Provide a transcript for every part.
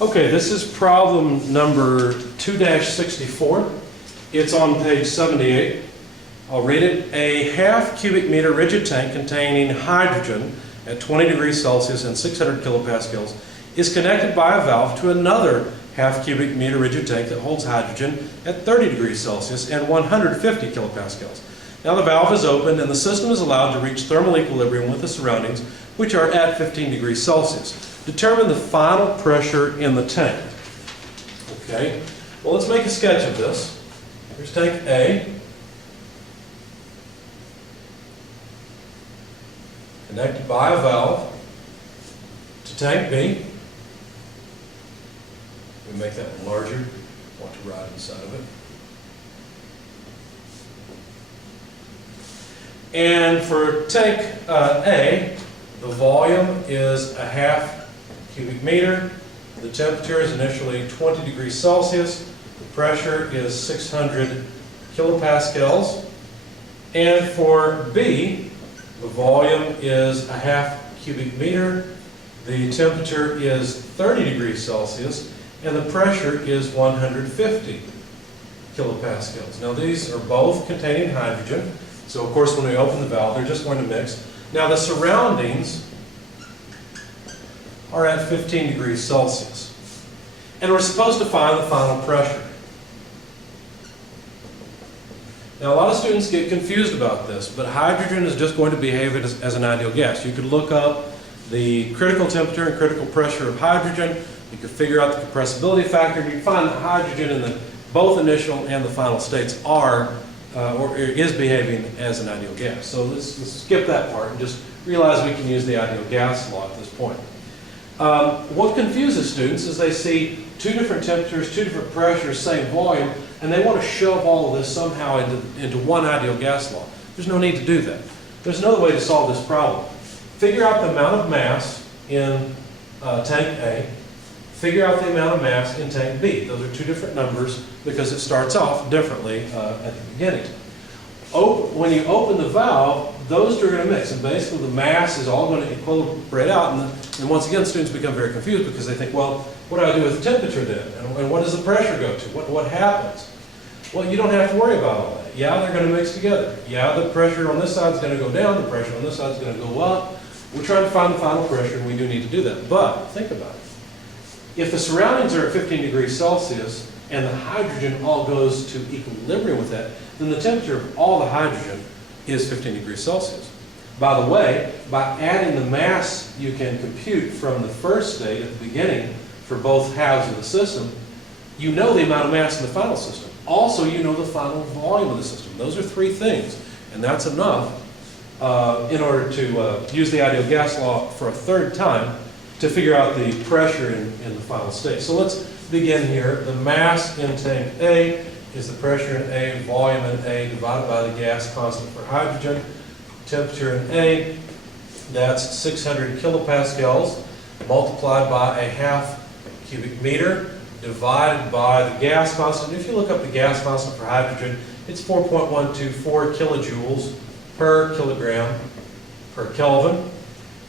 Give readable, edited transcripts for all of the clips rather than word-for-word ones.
Okay, this is problem number 2-64. It's on page 78. I'll read it. A half cubic meter rigid tank containing hydrogen at 20 degrees Celsius and 600 kilopascals is connected by a valve to another half cubic meter rigid tank that holds hydrogen at 30 degrees Celsius and 150 kilopascals. Now the valve is opened and the system is allowed to reach thermal equilibrium with the surroundings, which are at 15 degrees Celsius. Determine the final pressure in the tank. Okay, well, let's make a sketch of this. Here's tank A. Connected by a valve to tank B. We make that one larger. I want to ride inside of it. And for tank A, the volume is a half cubic meter. The temperature is initially 20 degrees Celsius. The pressure is 600 kilopascals. And for B, the volume is a half cubic meter. The temperature is 30 degrees Celsius. And the pressure is 150 kilopascals. Now these are both containing hydrogen. So of course when we open the valve, they're just going to mix. Now the surroundings are at 15 degrees Celsius. And we're supposed to find the final pressure. Now a lot of students get confused about this, but hydrogen is just going to behave as an ideal gas. You could look up the critical temperature and critical pressure of hydrogen. You could figure out the compressibility factor. You can find that hydrogen in the both initial and the final states are or is behaving as an ideal gas. So let's skip that part and just realize we can use the ideal gas law at this point. What confuses students is they see two different temperatures, two different pressures, same volume, and they want to shove all of this somehow into one ideal gas law. There's no need to do that. There's another way to solve this problem. Figure out the amount of mass in tank A. Figure out the amount of mass in tank B. Those are two different numbers because it starts off differently at the beginning. When you open the valve, those two are going to mix, and basically the mass is all going to equilibrate out, and once again students become very confused because they think, well, what do I do with the temperature then? And what does the pressure go to? What happens? Well, you don't have to worry about all that. Yeah, they're going to mix together. Yeah, the pressure on this side is going to go down, the pressure on this side is going to go up. We're trying to find the final pressure, and we do need to do that. But think about it. If the surroundings are at 15 degrees Celsius and the hydrogen all goes to equilibrium with that, then the temperature of all the hydrogen is 15 degrees Celsius. By the way, by adding the mass you can compute from the first state at the beginning for both halves of the system, you know the amount of mass in the final system. Also, you know the final volume of the system. Those are three things, and that's enough in order to use the ideal gas law for a third time to figure out the pressure in the final state. So let's begin here. The mass in tank A is the pressure in A, volume in A, divided by the gas constant for hydrogen. Temperature in A, that's 600 kilopascals, multiplied by a half cubic meter, divided by the gas constant. If you look up the gas constant for hydrogen, it's 4.124 kilojoules per kilogram per Kelvin.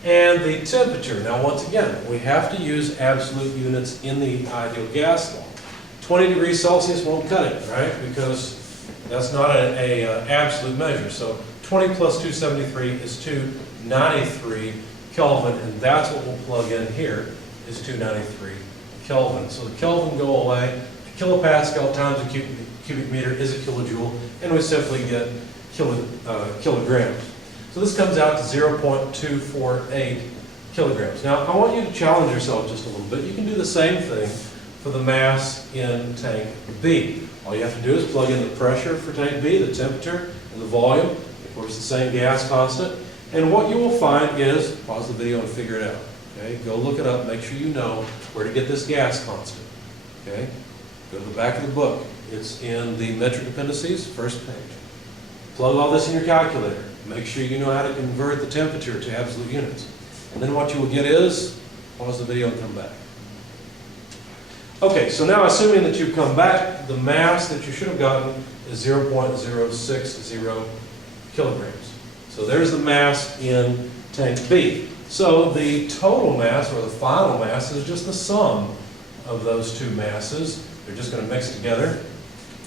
And the temperature, now once again, we have to use absolute units in the ideal gas law. 20 degrees Celsius won't cut it, right? Because that's not an absolute measure. So 20 plus 273 is 293 Kelvin, and that's what we'll plug in here, is 293 Kelvin. So the Kelvin go away. A kilopascal times a cubic meter is a kilojoule, and we simply get kilograms. So this comes out to 0.248 kilograms. Now, I want you to challenge yourself just a little bit. You can do the same thing for the mass in tank B. All you have to do is plug in the pressure for tank B, the temperature, and the volume. Of course, the same gas constant. And what you will find is, pause the video and figure it out. Okay? Go look it up. Make sure you know where to get this gas constant. Okay? Go to the back of the book. It's in the metric appendices, first page. Plug all this in your calculator. Make sure you know how to convert the temperature to absolute units. And then what you will get is, pause the video and come back. Okay, so now assuming that you've come back, the mass that you should have gotten is 0.060 kilograms. So there's the mass in tank B. So the total mass, or the final mass, is just the sum of those two masses. They're just going to mix together,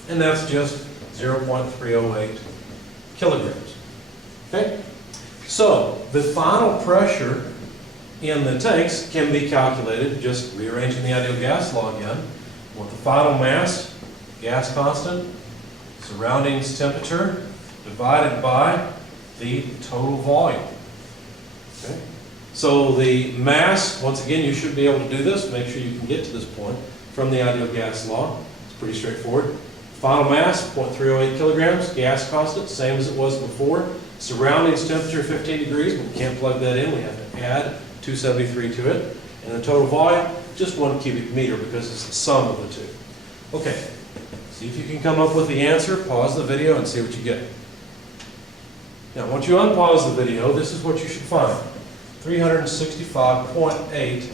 and that's just 0.308 kilograms. Okay? So the final pressure in the tanks can be calculated just rearranging the ideal gas law again. With the final mass, gas constant, surroundings temperature, divided by the total volume. Okay? So the mass, once again, you should be able to do this. Make sure you can get to this point from the ideal gas law. It's pretty straightforward. Final mass, 0.308 kilograms. Gas constant, same as it was before. Surroundings temperature, 15 degrees, but we can't plug that in. We have to add 273 to it. And the total volume, just 1 cubic meter because it's the sum of the two. Okay, see if you can come up with the answer. Pause the video and see what you get. Now, once you unpause the video, this is what you should find. 365.8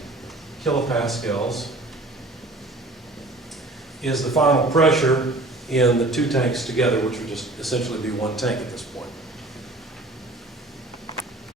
kilopascals is the final pressure in the two tanks together, which would just essentially be one tank at this point.